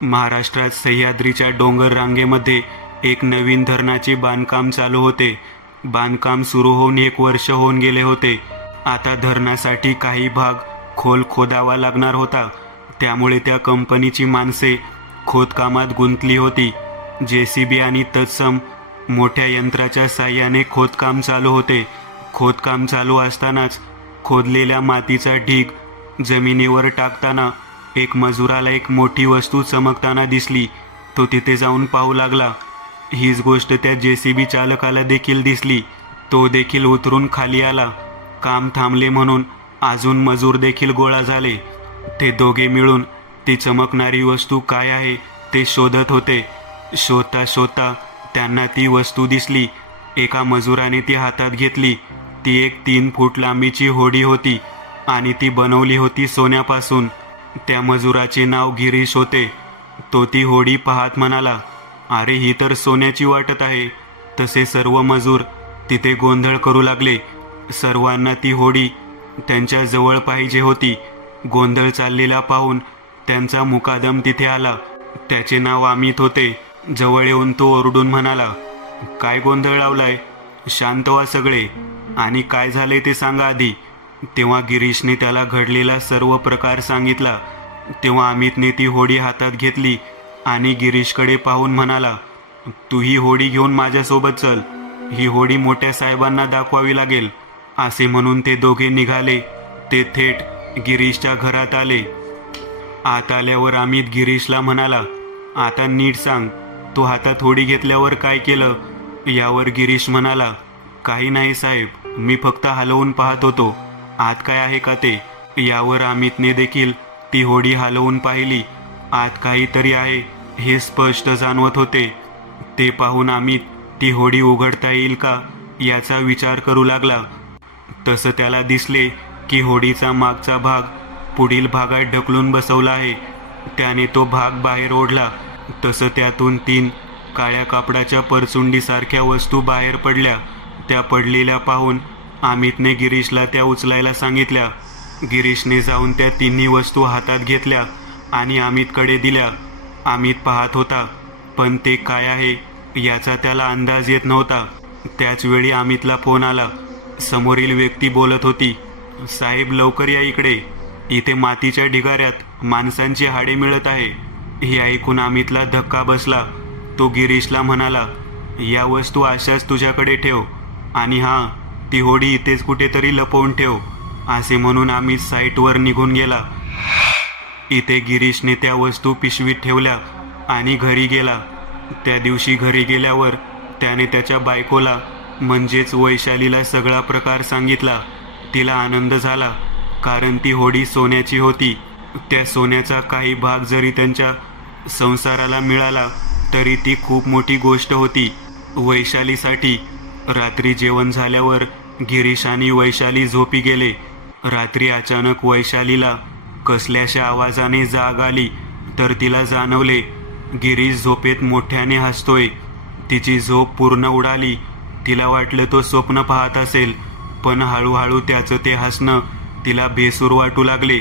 महाराष्ट्रात सह्याद्रीच्या डोंगर रांगेमध्ये एक नवीन धरणाचे बांधकाम चालू होते. बांधकाम सुरू होऊन 1 वर्ष होऊन गेले होते. आता धरणासाठी काही भाग खोल खोदावा लागणार होता. त्यामुळे त्या कंपनीची माणसे खोदकामात गुंतली होती. JCB आणि तत्सम मोठ्या यंत्राच्या साह्याने खोदकाम चालू होते. खोदकाम चालू असतानाच खोदलेल्या मातीचा ढीग जमिनीवर टाकताना एक मजुराला एक मोठी वस्तू चमकताना दिसली. तो तिथे जाऊन पाहू लागला. हीच गोष्ट त्या JCB चालकाला देखील दिसली. तो देखील उतरून खाली आला. काम थांबले म्हणून अजून मजूर देखील गोळा झाले. ते दोघे मिळून ती चमकणारी वस्तू काय आहे ते शोधत होते. शोधता शोधता त्यांना ती वस्तू दिसली. एका मजुराने ती हातात घेतली. ती एक 3 फूट लांबीची होडी होती आणि ती बनवली होती सोन्यापासून. त्या मजुराचे नाव गिरीश होते. तो ती होडी पाहत म्हणाला, अरे ही तर सोन्याची वाटत आहे. तसे सर्व मजूर तिथे गोंधळ करू लागले. सर्वांना ती होडी त्यांच्या जवळ पाहिजे होती. गोंधळ चाललेला पाहून त्यांचा मुकादम तिथे आला. त्याचे नाव अमित होते. जवळ येऊन तो ओरडून म्हणाला, काय गोंधळ लावलाय? शांत व्हा सगळे आणि काय झाले ते सांगा आधी. तेव्हा गिरीशने त्याला घडलेला सर्व प्रकार सांगितला. तेव्हा अमितने ती होडी हातात घेतली आणि गिरीशकडे पाहून म्हणाला, तू ही होडी घेऊन माझ्यासोबत चल. ही होडी मोठ्या साहेबांना दाखवावी लागेल. असे म्हणून ते दोघे निघाले. ते थेट गिरीशच्या घरात आले. आत आल्यावर अमित गिरीशला म्हणाला, आता नीट सांग, तू हातात होडी घेतल्यावर काय केलं? यावर गिरीश म्हणाला, काही नाही साहेब, मी फक्त हलवून पाहत होतो. आत काय आहे का ते? यावर अमितने देखील ती होडी हलवून पाहिली. आत काहीतरी आहे हे स्पष्ट जाणवत होते. ते पाहून अमित ती होडी उघडता येईल का याचा विचार करू लागला. तसं त्याला दिसले की होडीचा मागचा भाग पुढील भागात ढकलून बसवला आहे. त्याने तो भाग बाहेर ओढला. तसं त्यातून 3 काळ्या कापडाच्या परचुंडीसारख्या वस्तू बाहेर पडल्या. त्या पडलेल्या पाहून अमितने गिरीशला त्या उचलायला सांगितल्या. गिरीशने जाऊन त्या 3 वस्तू हातात घेतल्या आणि अमितकडे दिल्या. अमित पाहत होता, पण ते काय आहे याचा त्याला अंदाज येत नव्हता. त्याच वेळी अमितला फोन आला. समोरील व्यक्ती बोलत होती, साहेब लवकर या इकडे. इथे मातीच्या ढिगाऱ्यात माणसांची हाडे मिळत आहे. हे ऐकून अमितला धक्का बसला. तो गिरीशला म्हणाला, या वस्तू अशाच तुझ्याकडे ठेव आणि हां, ती होडी इथेच कुठेतरी लपवून ठेव. असे म्हणून अमित साईटवर निघून गेला. इथे गिरीशने त्या वस्तू पिशवीत ठेवल्या आणि घरी गेला. त्या दिवशी घरी गेल्यावर त्याने त्याच्या बायकोला म्हणजेच वैशालीला सगळा प्रकार सांगितला. तिला आनंद झाला, कारण ती होडी सोन्याची होती. त्या सोन्याचा काही भाग जरी त्यांच्या संसाराला मिळाला तरी ती खूप मोठी गोष्ट होती वैशालीसाठी. रात्री जेवण झाल्यावर गिरीश आणि वैशाली झोपी गेले. रात्री अचानक वैशालीला कसल्याशा आवाजाने जाग आली. तर तिला जाणवले गिरीश झोपेत मोठ्याने हसतोय. तिची झोप पूर्ण उडाली. तिला वाटलं तो स्वप्न पाहत असेल, पण हळूहळू त्याचं ते हसणं तिला बेसूर वाटू लागले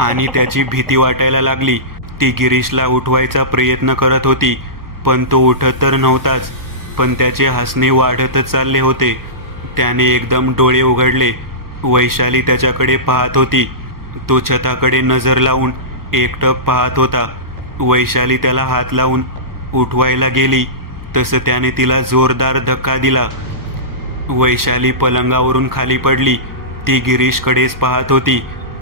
आणि त्याची भीती वाटायला लागली. ती गिरीशला उठवायचा प्रयत्न करत होती, पण तो उठत तर नव्हताच. पण त्याचे हसणे वाढतच चालले होते. त्याने एकदम डोळे उघडले. वैशाली त्याच्याकडे पाहत होती. तो छताकडे नजर लावून एकटक पाहत होता. वैशाली त्याला हात लावून उठवायला गेली तसं त्याने तिला जोरदार धक्का दिला. वैशाली पलंगावरून खाली पडली. ती गिरीशकडेच पाहत होती.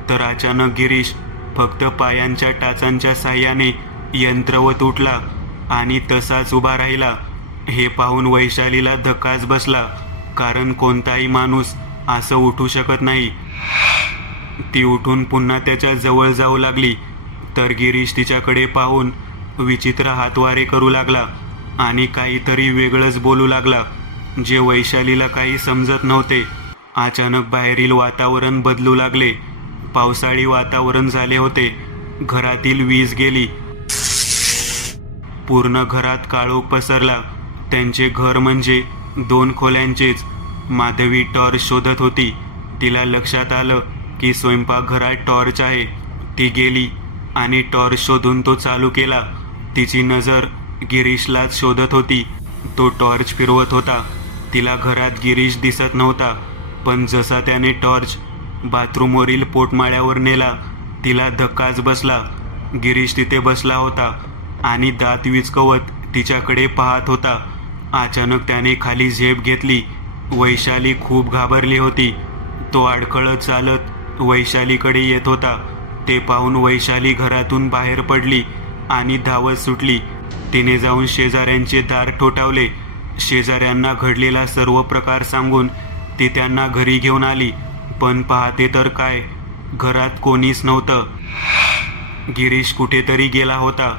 तर अचानक गिरीश फक्त पायांच्या टाचांच्या साह्याने यंत्रवत उठला आणि तसाच उभा राहिला. हे पाहून वैशालीला धक्काच बसला, कारण कोणताही माणूस असं उठू शकत नाही. ती उठून पुन्हा त्याच्या जवळ जाऊ लागली. तर गिरीश तिच्याकडे पाहून विचित्र हातवारे करू लागला आणि काहीतरी वेगळंच बोलू लागला, जे वैशालीला काही समजत नव्हते. अचानक बाहेरील वातावरण बदलू लागले. पावसाळी वातावरण झाले होते. घरातील वीज गेली. पूर्ण घरात काळोख पसरला. त्यांचे घर म्हणजे 2 खोल्यांचेच. माधवी टॉर्च शोधत होती. तिला लक्षात आलं की स्वयंपाकघरात टॉर्च आहे. ती गेली आणि टॉर्च शोधून तो चालू केला. तिची नजर गिरीशलाच शोधत होती. तो टॉर्च फिरवत होता. तिला घरात गिरीश दिसत नव्हता, पण जसा त्याने टॉर्च बाथरूमवरील पोटमाळ्यावर नेला, तिला धक्काच बसला. गिरीश तिथे बसला होता आणि दात विचकवत तिच्याकडे पाहत होता. अचानक त्याने खाली झेप घेतली. वैशाली खूप घाबरली होती. तो अडखळत चालत वैशालीकडे येत होता. ते पाहून वैशाली घरातून बाहेर पडली आणि धावत सुटली. तिने जाऊन शेजाऱ्यांचे दार ठोठावले. शेजाऱ्यांना घडलेला सर्व प्रकार सांगून ती त्यांना घरी घेऊन आली. पण पाहते तर काय, घरात कोणीच नव्हतं. गिरीश कुठेतरी गेला होता.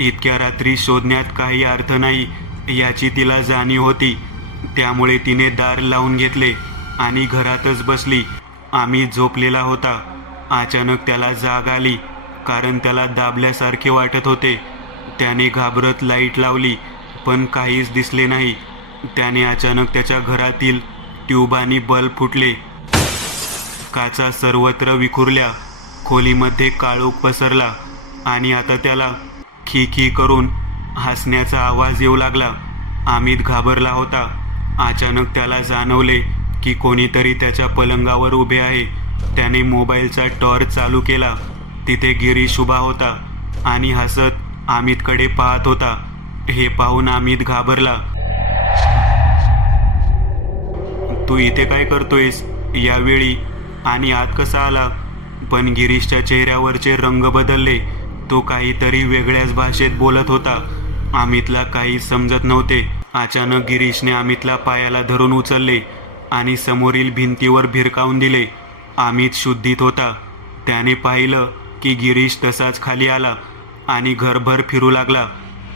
इतक्या रात्री शोधण्यात काही अर्थ नाही याची तिला जाणीव होती. त्यामुळे तिने दार लावून घेतले आणि घरातच बसली. अमित झोपलेला होता. अचानक त्याला जाग आली, कारण त्याला दाबल्यासारखे वाटत होते. त्याने घाबरत लाईट लावली, पण काहीच दिसले नाही. त्याने अचानक त्याच्या घरातील ट्यूब आणि बल्ब फुटले. काचा सर्वत्र विखुरल्या. खोलीमध्ये काळोख पसरला आणि आता त्याला खी खी करून हसण्याचा आवाज येऊ लागला. अमित घाबरला होता. अचानक त्याला जाणवले की कोणीतरी त्याच्या पलंगावर उभे आहे. त्याने मोबाईलचा टॉर्च चालू केला. तिथे गिरीश उभा होता आणि हसत अमितकडे पाहत होता. हे पाहून अमित घाबरला. तू इथे काय करतोयस यावेळी, आणि आत कसा आला? पण गिरीशच्या चेहऱ्यावरचे रंग बदलले. तो काहीतरी वेगळ्याच भाषेत बोलत होता. अमितला काहीच समजत नव्हते. अचानक गिरीशने अमितला पायाला धरून उचलले आणि समोरील भिंतीवर भिरकावून दिले. अमित शुद्धीत होता. त्याने पाहिलं की गिरीश तसाच खाली आला आणि घरभर फिरू लागला.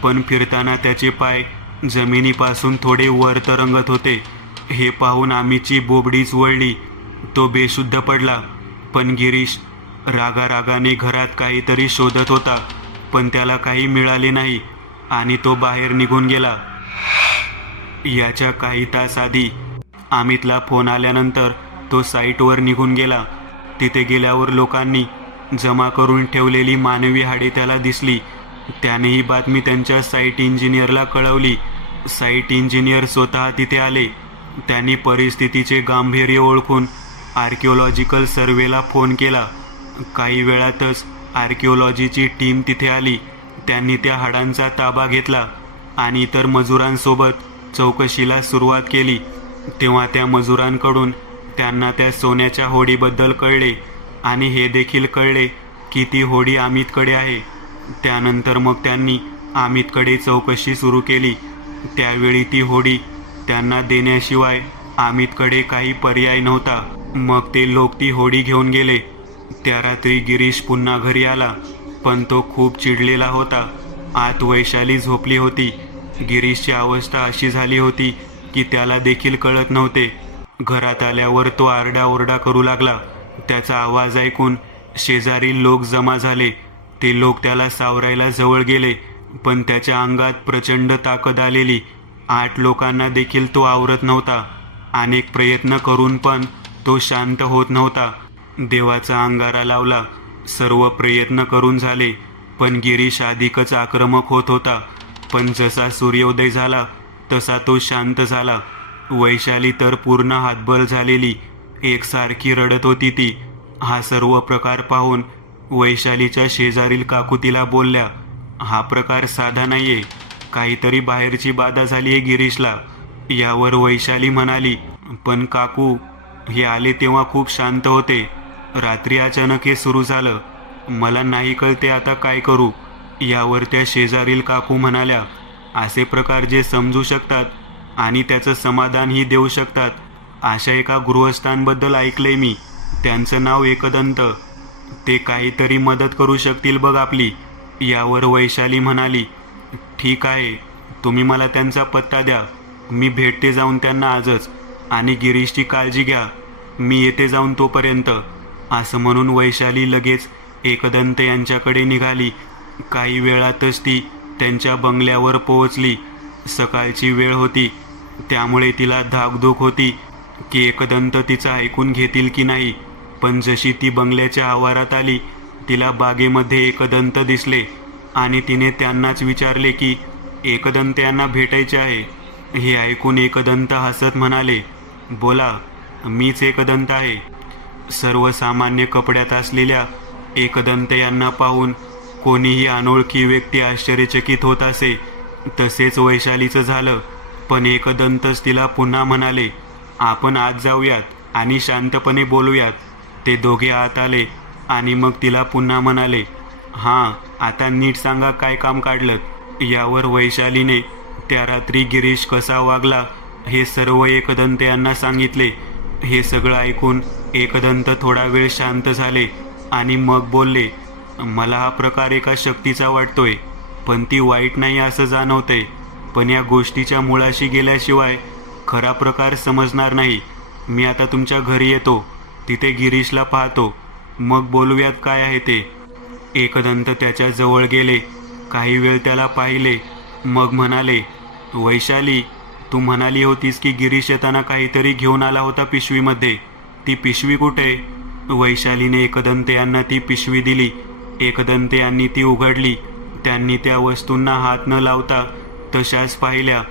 पण फिरताना त्याचे पाय जमिनीपासून थोडे वर तरंगत होते. हे पाहून अमितची बोबडीच वळली. तो बेशुद्ध पडला. पण गिरीश रागारागाने घरात काहीतरी शोधत होता, पण त्याला काही मिळाले नाही आणि तो बाहेर निघून गेला. याच्या काही तास आधी अमितला फोन आल्यानंतर तो साईटवर निघून गेला. तिथे गेल्यावर लोकांनी जमा करून ठेवलेली मानवी हाडे त्याला दिसली. त्याने ही बातमी त्यांच्या साईट इंजिनियरला कळवली. साईट इंजिनियर स्वतः तिथे आले. त्यांनी परिस्थितीचे गांभीर्य ओळखून आर्किओलॉजिकल सर्वेला फोन केला. काही वेळातच आर्किओलॉजीची टीम तिथे आली. त्यांनी त्या हाडांचा ताबा घेतला आणि इतर मजुरांसोबत चौकशीला सुरुवात केली. तेव्हा त्या मजुरांकडून त्यांना त्या सोन्याच्या होडीबद्दल कळले आणि हे देखील कळले की ती होडी अमितकडे आहे. त्यानंतर मग त्यांनी अमितकडे चौकशी सुरू केली. त्यावेळी ती होडी त्यांना देण्याशिवाय अमितकडे काही पर्याय नव्हता. मग ते लोक ती होडी घेऊन गेले. त्या रात्री गिरीश पुन्हा घरी आला, पण तो खूप चिडलेला होता. आत वैशाली झोपली होती. गिरीशची अवस्था अशी झाली होती की त्याला देखील कळत नव्हते. घरात आल्यावर तो आरडाओरडा करू लागला. त्याचा आवाज ऐकून शेजारील लोक जमा झाले. ते लोक त्याला सावरायला जवळ गेले, पण त्याच्या अंगात प्रचंड ताकद आलेली. 8 लोकांना देखील तो आवरत नव्हता. अनेक प्रयत्न करून पण तो शांत होत नव्हता. देवाचा अंगारा लावला. सर्व प्रयत्न करून झाले, पण गिरीश अधिकच आक्रमक होत होता. पण जसा सूर्योदय झाला तसा तो शांत झाला. वैशाली तर पूर्ण हातबल झालेली, एकसारखी रडत होती ती. हा सर्व प्रकार पाहून वैशालीच्या शेजारील काकू तिला बोलल्या, हा प्रकार साधा नाहीये, काहीतरी बाहेरची बाधा झालीये गिरीशला. यावर वैशाली म्हणाली, पण काकू, हे आले तेव्हा खूप शांत होते. रात्री अचानक हे सुरू झालं. मला नाही कळते आता काय करू. यावर त्या शेजारील काकू म्हणाल्या, असे प्रकार जे समजू शकतात आणि त्याचं समाधानही देऊ शकतात, अशा एका गृहस्थांबद्दल ऐकलंय मी. त्यांचं नाव एकदंत. ते काहीतरी मदत करू शकतील बघ आपली. यावर वैशाली म्हणाली, ठीक आहे, तुम्ही मला त्यांचा पत्ता द्या. मी भेटते जाऊन त्यांना आजच. आणि गिरीशची काळजी घ्या. मी येते जाऊन तोपर्यंत. असं म्हणून वैशाली लगेच एकदंत यांच्याकडे निघाली. काही वेळातच ती त्यांच्या बंगल्यावर पोहोचली. सकाळची वेळ होती, त्यामुळे तिला धाकधूक होती की एकदंत तिचं ऐकून घेतील की नाही. पण जशी ती बंगल्याच्या आवारात आली तिला बागेमध्ये एकदंत दिसले आणि तिने त्यांनाच विचारले की एकदंत यांना भेटायचे आहे. हे ऐकून एकदंत हसत म्हणाले, बोला, मीच एकदंत आहे. सर्वसामान्य कपड्यात असलेल्या एकदंत यांना पाहून कोणीही अनोळखी व्यक्ती आश्चर्यचकित होत असे. तसेच वैशालीचं झालं. पण एकदंतच तिला पुन्हा म्हणाले, आपण आत जाऊयात आणि शांतपणे बोलूयात. ते दोघे आत आले आणि मग तिला पुन्हा म्हणाले, हां, आता नीट सांगा काय काम काढलं. यावर वैशालीने त्या रात्री गिरीश कसा वागला हे सर्व एकदंत यांना सांगितले. हे सगळं ऐकून एकदंत थोडा वेळ शांत झाले आणि मग बोलले, मला हा प्रकार एका शक्तीचा वाटतोय, पण ती वाईट नाही असं जाणवतंय. पण या गोष्टीच्या मुळाशी गेल्याशिवाय खरा प्रकार समजणार नाही. मी आता तुमच्या घरी येतो, तिथे गिरीशला पाहतो, मग बोलूयात काय आहे ते. एकदंत त्याच्या जवळ गेले, काही वेळ त्याला पाहिले, मग म्हणाले, वैशाली, तू म्हणाली होतीस की गिरीश येताना काहीतरी घेऊन आला होता पिशवीमध्ये. ती पिशवी कुठे? वैशालीने एकदंत यांना ती पिशवी दिली. एकदंत यांनी ती उघडली. त्यांनी त्या वस्तूंना हात न लावता तशाच पाहिल्या.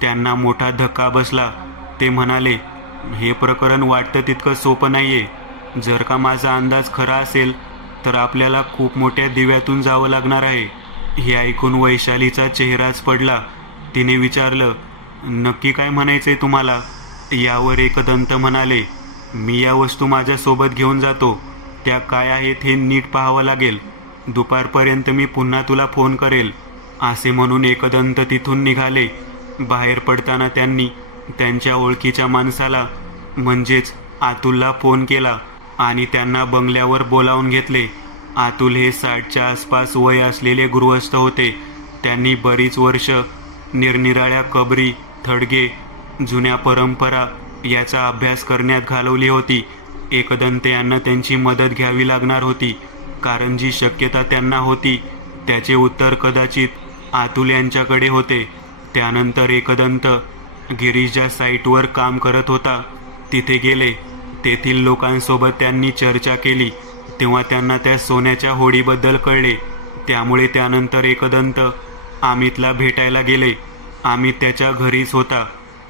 त्यांना मोठा धक्का बसला. ते म्हणाले, हे प्रकरण वाटतं तितकं सोपं नाहीये. जर का माझा अंदाज खरा असेल तर आपल्याला खूप मोठ्या दिव्यातून जावं लागणार आहे. हे ऐकून वैशालीचा चेहराच पडला. तिने विचारलं, नक्की काय म्हणायचंय तुम्हाला? यावर एकदंत म्हणाले, मी या वस्तू माझ्यासोबत घेऊन जातो. त्या काय आहेत हे नीट पाहावं लागेल. दुपारपर्यंत मी पुन्हा तुला फोन करेल. असे म्हणून एकदंत तिथून निघाले. बाहेर पडताना त्यांनी त्यांच्या ओळखीच्या माणसाला म्हणजेच अतुलला फोन केला आणि त्यांना बंगल्यावर बोलावून घेतले. अतुल हे 60च्या आसपास वय असलेले गृहस्थ होते. त्यांनी बरीच वर्ष निरनिराळ्या कबरी, थडगे, जुन्या परंपरा याचा अभ्यास करण्यात घालवली होती. एकदंत यांना त्यांची मदत घ्यावी लागणार होती, कारण जी शक्यता त्यांना होती त्याचे उत्तर कदाचित अतुल यांच्याकडे होते. त्यानंतर एकदंत गिरीश ज्या साईटवर काम करत होता तिथे गेले. तेथील लोकांसोबत त्यांनी चर्चा केली. तेव्हा त्यांना त्या सोन्याच्या होडीबद्दल कळले. त्यामुळे त्यानंतर एकदंत अमितला भेटायला गेले. अमित त्याच्या घरीच होता.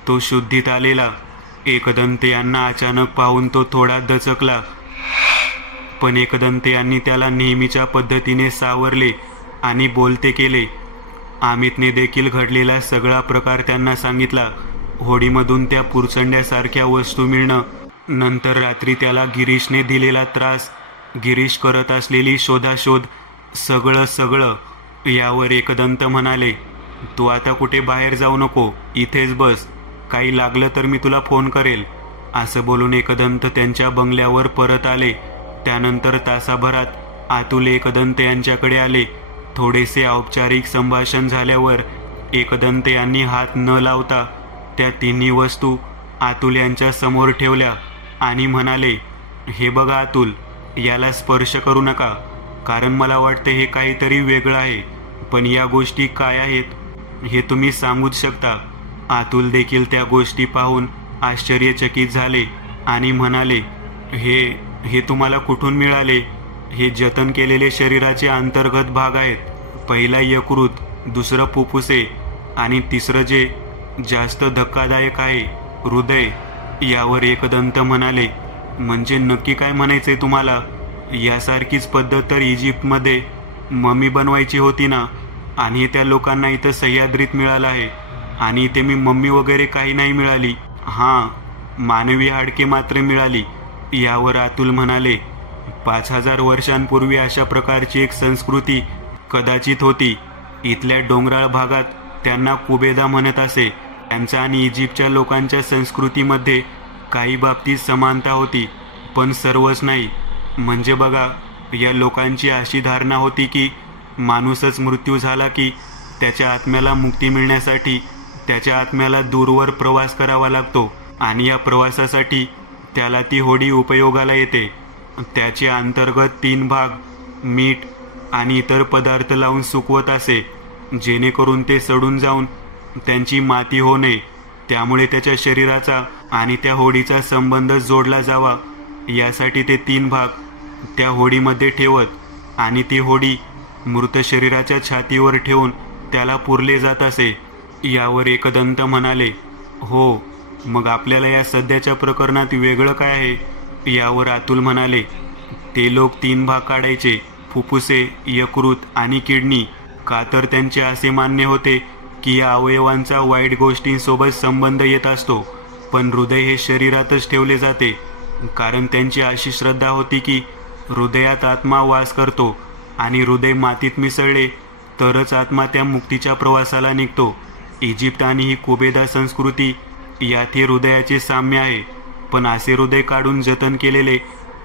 तो शुद्धीत आलेला. एकदंत यांना अचानक पाहून तो थोडा दचकला, पण एकदंत यांनी त्याला नेहमीच्या पद्धतीने सावरले आणि बोलते केले. अमितने देखील घडलेला सगळा प्रकार त्यांना सांगितला. होडीमधून त्या पुरचंड्यासारख्या वस्तू मिळणं, नंतर रात्री त्याला गिरीशने दिलेला त्रास, गिरीश करत असलेली शोधाशोध, सगळं. यावर एकदंत म्हणाले, तू आता कुठे बाहेर जाऊ नको, इथेच बस. काही लागलं तर मी तुला फोन करेल. असं बोलून एकदंत त्यांच्या बंगल्यावर परत आले. त्यानंतर तासाभरात अतुल एकदंत यांच्याकडे आले. थोडेसे औपचारिक संभाषण झाल्यावर एकदंत यांनी हात न लावता त्या तिन्ही वस्तू अतुल यांच्या समोर ठेवल्या आणि म्हणाले, हे बघा अतुल, याला स्पर्श करू नका, कारण मला वाटतं हे काहीतरी वेगळं आहे. पण या गोष्टी काय आहेत हे तुम्ही सांगूच शकता. अतुल देखील त्या गोष्टी पाहून आश्चर्यचकित झाले आणि म्हणाले, हे तुम्हाला कुठून मिळाले? हे जतन केलेले शरीराचे अंतर्गत भाग आहेत. पहिला यकृत, दुसरं फुफ्फुसे आणि तिसरं जे जास्त धक्कादायक आहे, हृदय. यावर एकदंत म्हणाले, म्हणजे नक्की काय म्हणायचंय तुम्हाला? यासारखीच पद्धत तर इजिप्तमध्ये ममी बनवायची होती ना, आणि त्या लोकांना इथं सह्याद्रीत मिळालं आहे, आणि इथे मी मम्मी वगैरे काही नाही मिळाली. हां, मानवी हाडके मात्र मिळाली. यावर अतुल म्हणाले, 5000 वर्षांपूर्वी अशा प्रकारची एक संस्कृती कदाचित होती. इथल्या डोंगराळ भागात त्यांना कुबेदा म्हणत असे. त्यांच्या आणि इजिप्तच्या लोकांच्या संस्कृतीमध्ये काही बाबतीत समानता होती, पण सर्वच नाही. म्हणजे बघा, या लोकांची अशी धारणा होती की माणूसच मृत्यू झाला की त्याच्या आत्म्याला मुक्ती मिळण्यासाठी त्याच्या आत्म्याला दूरवर प्रवास करावा लागतो, आणि या प्रवासासाठी त्याला ती होडी उपयोगाला येते. त्याचे अंतर्गत 3 भाग मीठ आणि इतर पदार्थ लावून सुकवत असे, जेणेकरून ते सडून जाऊन त्यांची माती होऊ नये. त्यामुळे त्याच्या शरीराचा आणि त्या होडीचा संबंध जोडला जावा यासाठी ते 3 भाग त्या होडीमध्ये ठेवत. आणि ती होडी मृत शरीराच्या छातीवर ठेवून त्याला पुरले जात असे. यावर एकदंत म्हणाले, हो, मग आपल्याला या सध्याच्या प्रकरणात वेगळं काय आहे? यावर अतुल म्हणाले, ते लोक 3 भाग काढायचे, फुफ्फुसे, यकृत आणि किडनी. का तर त्यांचे असे मान्य होते की या अवयवांचा वाईट गोष्टींसोबत संबंध येत असतो, पण हृदय हे शरीरातच ठेवले जाते, कारण त्यांची अशी श्रद्धा होती की हृदयात आत्मा वास करतो आणि हृदय मातीत मिसळले तरच आत्मा त्या मुक्तीच्या प्रवासाला निघतो. इजिप्त आणि ही कुबेदा संस्कृती यात हे हृदयाचे साम्य आहे, पण असे हृदय काढून जतन केलेले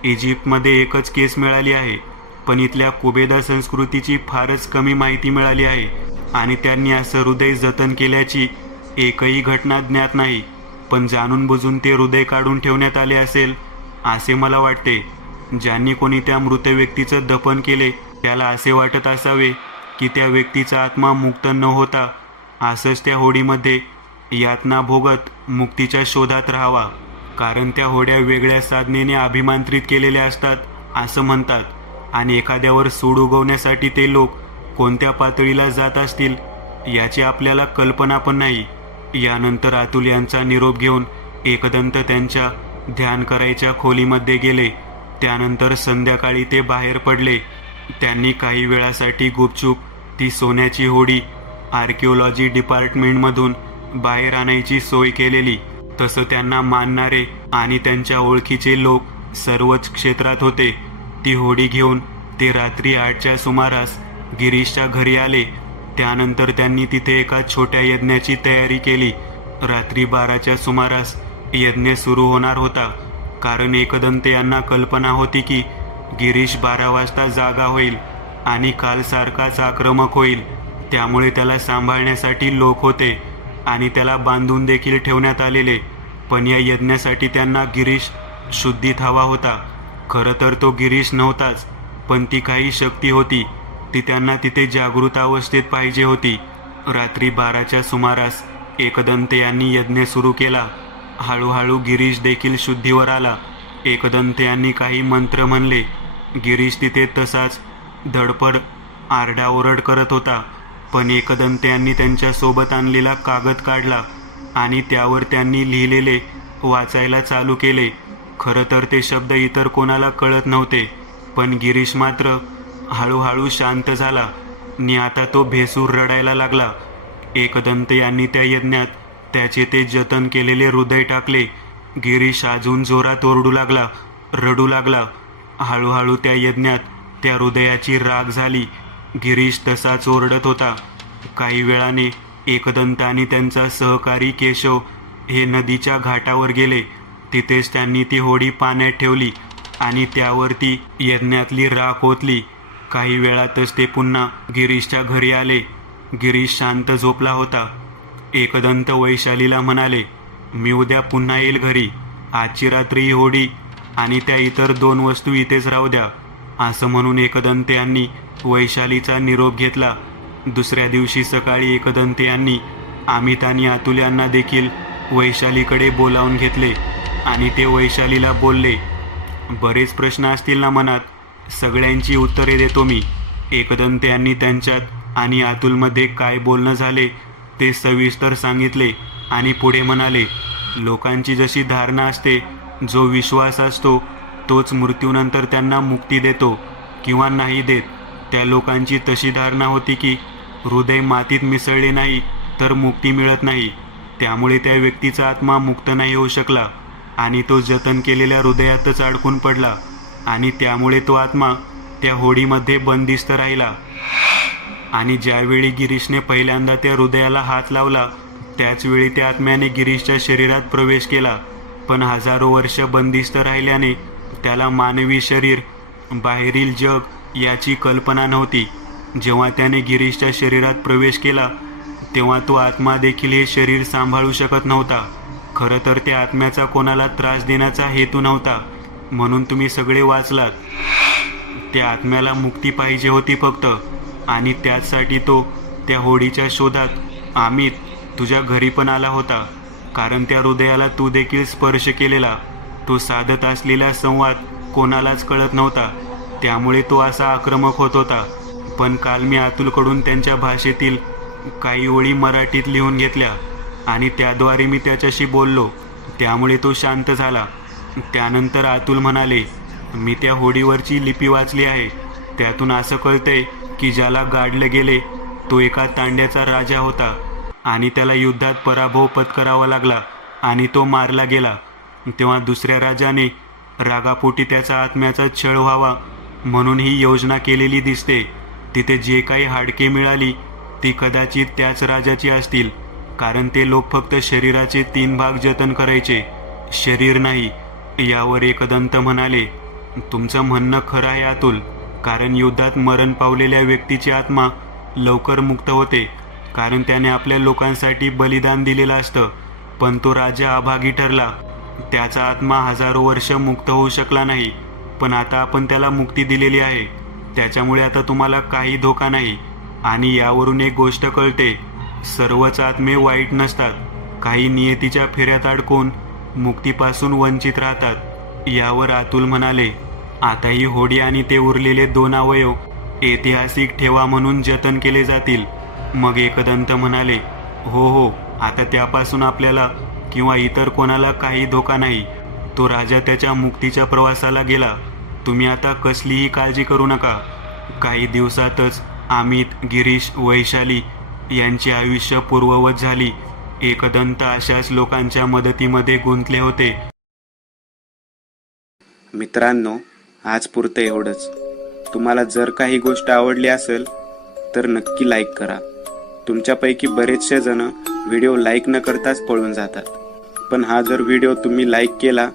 इजिप्तमध्ये एकच केस मिळाली आहे, पण इथल्या कुबेदा संस्कृतीची फारच कमी माहिती मिळाली आहे आणि त्यांनी असं हृदय जतन केल्याची एकही घटना ज्ञात नाही. पण जाणून बुजून ते हृदय काढून ठेवण्यात आले असेल असे मला वाटते. ज्यांनी कोणी त्या मृत व्यक्तीचं दफन केले त्याला असे वाटत असावे की त्या व्यक्तीचा आत्मा मुक्त न होता असंच त्या होडीमध्ये यातना भोगत मुक्तीच्या शोधात राहावा, कारण त्या होड्या वेगळ्या साधनेने अभिमांत्रित केलेल्या असतात असं म्हणतात आणि एखाद्यावर सूड उगवण्यासाठी ते लोक कोणत्या पातळीला जात असतील याची आपल्याला कल्पना पण नाही. यानंतर अतुल यांचा निरोप घेऊन एकदंत त्यांच्या ध्यान करायच्या खोलीमध्ये गेले. त्यानंतर संध्याकाळी ते बाहेर पडले. त्यांनी काही वेळासाठी गुपचूप ती सोन्याची होडी आर्किओलॉजी डिपार्टमेंटमधून बाहेर आणायची सोय केलेली. तसं त्यांना मानणारे आणि त्यांच्या ओळखीचे लोक सर्वच क्षेत्रात होते. ती होडी घेऊन ते रात्री 8च्या सुमारास गिरीशच्या घरी आले. त्यानंतर त्यांनी तिथे एका छोट्या यज्ञाची तयारी केली. रात्री 12च्या सुमारास यज्ञ सुरू होणार होता, कारण एकदंत यांना कल्पना होती की गिरीश 12 वाजता जागा होईल आणि कालसारखाच आक्रमक होईल. त्यामुळे त्याला सांभाळण्यासाठी लोक होते आणि त्याला बांधून देखील ठेवण्यात आलेले. पण या यज्ञासाठी त्यांना गिरीश शुद्धीत हवा होता. खरं तर तो गिरीश नव्हताच, पण ती काही शक्ती होती, ती त्यांना तिथे जागृत अवस्थेत पाहिजे होती. रात्री 12च्या सुमारास एकदंत यांनी यज्ञ सुरू केला. हळूहळू गिरीश देखील शुद्धीवर आला. एकदंत यांनी काही मंत्र म्हणले. गिरीश तिथे तसाच धडपड आरडाओरड करत होता, पण एकदंत यांनी त्यांच्यासोबत आणलेला कागद काढला आणि त्यावर त्यांनी लिहिलेले वाचायला चालू केले. खरं तर ते शब्द इतर कोणाला कळत नव्हते, पण गिरीश मात्र हळूहळू शांत झाला आणि आता तो भेसूर रडायला लागला. एकदंत यांनी त्या यज्ञात त्याचे ते जतन केलेले हृदय टाकले. गिरीश अजून जोरात ओरडू लागला, रडू लागला. हळूहळू त्या यज्ञात त्या हृदयाची राख झाली. गिरीश तसाच ओरडत होता. काही वेळाने एकदंत आणि त्यांचा सहकारी केशव हे नदीच्या घाटावर गेले. तिथेच त्यांनी ती होडी पाण्यात ठेवली आणि त्यावर ती यज्ञातली राख ओतली. काही वेळातच ते पुन्हा गिरीशच्या घरी आले. गिरीश शांत झोपला होता. एकदंत वैशालीला म्हणाले, मी उद्या पुन्हा येईल घरी. आजची रात्री ही होडी आणि त्या इतर 2 वस्तू इथेच राहू द्या. असं म्हणून एकदंत यांनी वैशालीचा निरोप घेतला. दुसऱ्या दिवशी सकाळी एकदंत यांनी अमित आणि अतुल यांना देखील वैशालीकडे बोलावून घेतले आणि ते वैशालीला बोलले, बरेच प्रश्न असतील ना मनात, सगळ्यांची उत्तरे देतो मी. एकदंत यांनी त्यांच्यात आणि अतुलमध्ये काय बोलणं झाले ते सविस्तर सांगितले आणि पुढे म्हणाले, लोकांची जशी धारणा असते, जो विश्वास असतो तोच मृत्यूनंतर त्यांना मुक्ती देतो किंवा नाही देत. त्या लोकांची तशी धारणा होती की हृदय मातीत मिसळले नाही तर मुक्ती मिळत नाही. त्यामुळे त्या व्यक्तीचा आत्मा मुक्त नाही होऊ शकला आणि तो जतन केलेल्या हृदयातच अडकून पडला आणि त्यामुळे तो आत्मा त्या होडीमध्ये बंदिस्त राहिला. आणि ज्यावेळी गिरीशने पहिल्यांदा त्या हृदयाला हात लावला त्याचवेळी त्या आत्म्याने गिरीशच्या शरीरात प्रवेश केला. पण हजारो वर्ष बंदिस्त राहिल्याने त्याला मानवी शरीर, बाहेरील जग याची कल्पना नव्हती. जेव्हा त्याने गिरीशच्या शरीरात प्रवेश केला तेव्हा तो आत्मा देखील हे शरीर सांभाळू शकत नव्हता. खरं तर त्या आत्म्याचा कोणाला त्रास देण्याचा हेतू नव्हता, म्हणून तुम्ही सगळे वाचलात. त्या आत्म्याला मुक्ती पाहिजे होती फक्त, आणि त्याचसाठी तो त्या होडीच्या शोधात अमित तुझ्या घरी पण आला होता, कारण त्या हृदयाला तू देखील स्पर्श केलेला. तो साधत असलेला संवाद कोणालाच कळत नव्हता. त्यामुळे तो असा आक्रमक होत होता. पण काल मी अतुलकडून त्यांच्या भाषेतील काही ओळी मराठीत लिहून घेतल्या आणि त्याद्वारे मी त्याच्याशी बोललो, त्यामुळे तो शांत झाला. त्यानंतर अतुल म्हणाले, मी त्या होडीवरची लिपी वाचली आहे. त्यातून असं कळतंय की ज्याला गाडले गेले तो एका तांड्याचा राजा होता आणि त्याला युद्धात पराभव पत्करावा लागला आणि तो मारला गेला. तेव्हा दुसऱ्या राजाने रागापोटी त्याचा आत्म्याचा छळ व्हावा म्हणून ही योजना केलेली दिसते. तिथे जे काही हाडके मिळाली ती कदाचित त्याच राजाची असतील, कारण ते लोक फक्त शरीराचे 3 भाग जतन करायचे, शरीर नाही. यावर एकदंत म्हणाले, तुमचं म्हणणं खरं आहे अतुल, कारण युद्धात मरण पावलेल्या व्यक्तीची आत्मा लवकर मुक्त होते, कारण त्याने आपल्या लोकांसाठी बलिदान दिलेलं असतं. पण तो राजा अभागी ठरला, त्याचा आत्मा हजारो वर्ष मुक्त होऊ शकला नाही. पण आता आपण त्याला मुक्ती दिलेली आहे, त्याच्यामुळे आता तुम्हाला काही धोका नाही. आणि यावरून एक गोष्ट कळते, सर्वच आत्मे वाईट नसतात. काही नियतीच्या फेऱ्यात अडकून मुक्तीपासून वंचित राहतात. यावर अतुल म्हणाले, आता ही होडी आणि ते उरलेले 2 अवयव ऐतिहासिक ठेवा म्हणून जतन केले जातील. मग एकदंत म्हणाले, हो, आता त्यापासून आपल्याला किंवा इतर कोणाला काही धोका नाही. तो राजा त्याच्या मुक्तीच्या प्रवासाला गेला. तुम्ही आता कसलीही काळजी करू नका. काही दिवसातच अमित, गिरीश, वैशाली यांची आयुष्य पूर्ववत झाली. एकदंत अशाच लोकांच्या मदतीमध्ये गुंतले होते. मित्रांनो, आज पुरतं एवढंच. तुम्हाला जर काही गोष्ट आवडली असेल तर नक्की लाईक करा. तुमच्यापैकी बरेचसे जण व्हिडिओ लाईक न करताच पळून जातात, पण हा जर व्हिडिओ तुम्ही लाईक केला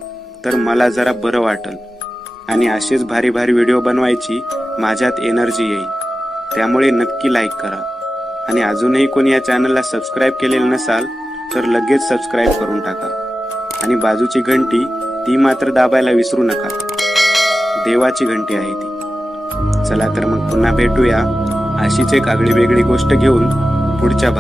तर मला जरा बरं वाटेल आणि असेच भारी भारी व्हिडिओ बनवायची माझ्यात एनर्जी येईल. त्यामुळे नक्की लाईक करा. आणि अजूनही कोणी या चॅनलला सबस्क्राईब केलेलं नसाल तर लगेच सबस्क्राईब करून टाका. आणि बाजूची घंटी ती मात्र दाबायला विसरू नका. देवाची घंटी आहे ती. चला तर मग पुन्हा भेटूया अशीच एक आगळी वेगळी गोष्ट घेऊन पुढच्या